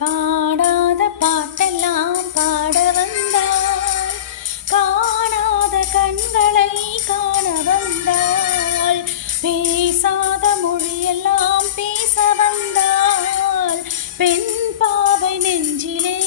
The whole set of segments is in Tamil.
பாடாத பாட்டெல்லாம் பாட வந்தாள், காணாத கண்களை காண வந்தாள், பேசாத மொழியெல்லாம் பேச வந்தாள், பெண் பாவை நெஞ்சிலே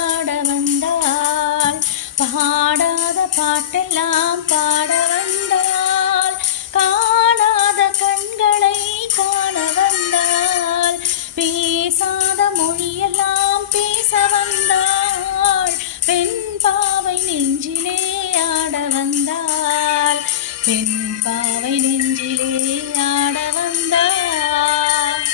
ஆட வந்தாள். பாடாத பாட்டெல்லாம் பாட வந்தாள், காணாத கண்களை காண வந்தாள், பேசாத மொழியெல்லாம் பேச வந்தாள், பெண் பாவை நெஞ்சிலே ஆட வந்தாள், பெண் பாவை நெஞ்சிலே ஆட வந்தாள்.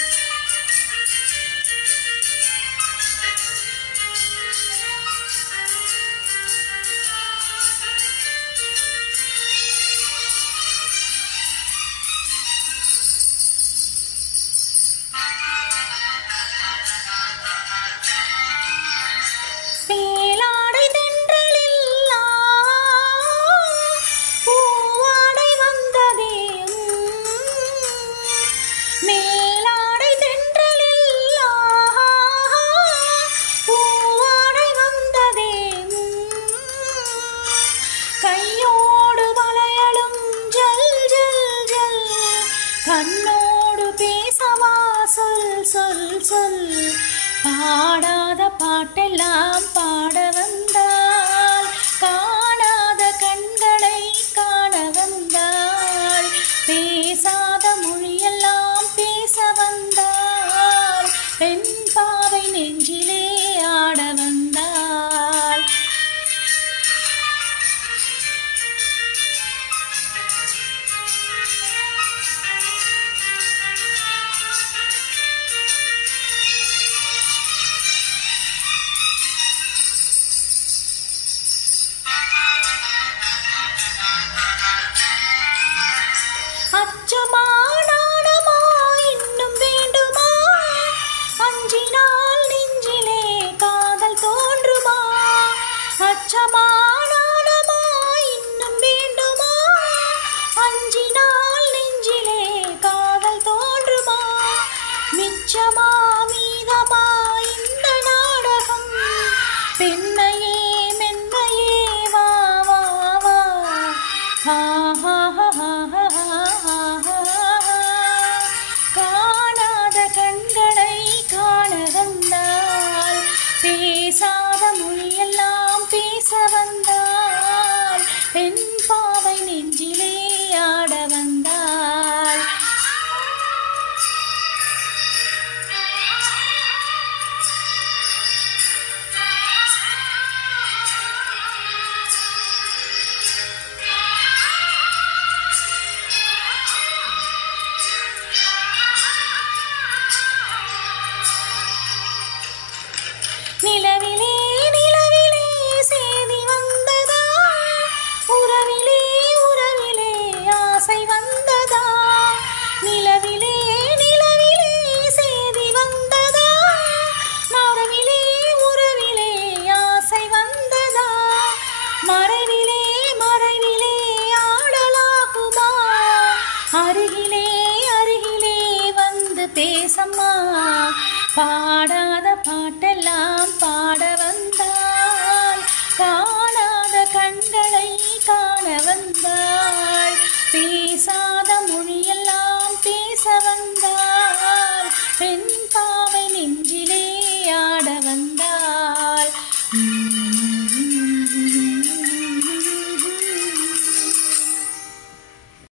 கண்ணோடு பேசவா சொல் சொல் சொல், பாடாத பாட்டெல்லாம் பாட வந்தாள், காணாத கண்களை காண வந்தாள், பேசாத மொழியெல்லாம் பேச வந்தாள், பெண் பாவை நெஞ்சிலே ஆட வந்தாள். அச்சமா நாணமா இன்னும் வேண்டுமா, அஞ்சினால் நெஞ்சிலே காதல் தோன்றுமா, அச்சமா நாணமா இன்னும் வேண்டுமா, அஞ்சினால் நெஞ்சிலே காதல் தோன்றுமா, மிச்சமா மீதமா இந்த நாடகம், பெண்மையே மென்மையே வா வா வா, ஹா ஹா ஹா ஹா. காணாத கண்களை காண வந்தாள், பேசாத மொழியெல்லாம் பேச வந்தாள், பெண் பாவை நெஞ்சிலே ஆட வந்தாள். நிலவிலே நிலவிலே சேதி வந்ததா, உறவிலே உறவிலே ஆசை வந்ததா, நிலவிலே நிலவிலே சேதி வந்ததா, மரவிலே உறவிலே ஆசை வந்ததா, மறைவிலே மறைவிலே ஆடலாகுமா, அருகிலே அருகிலே வந்து பேசம்மா, பாட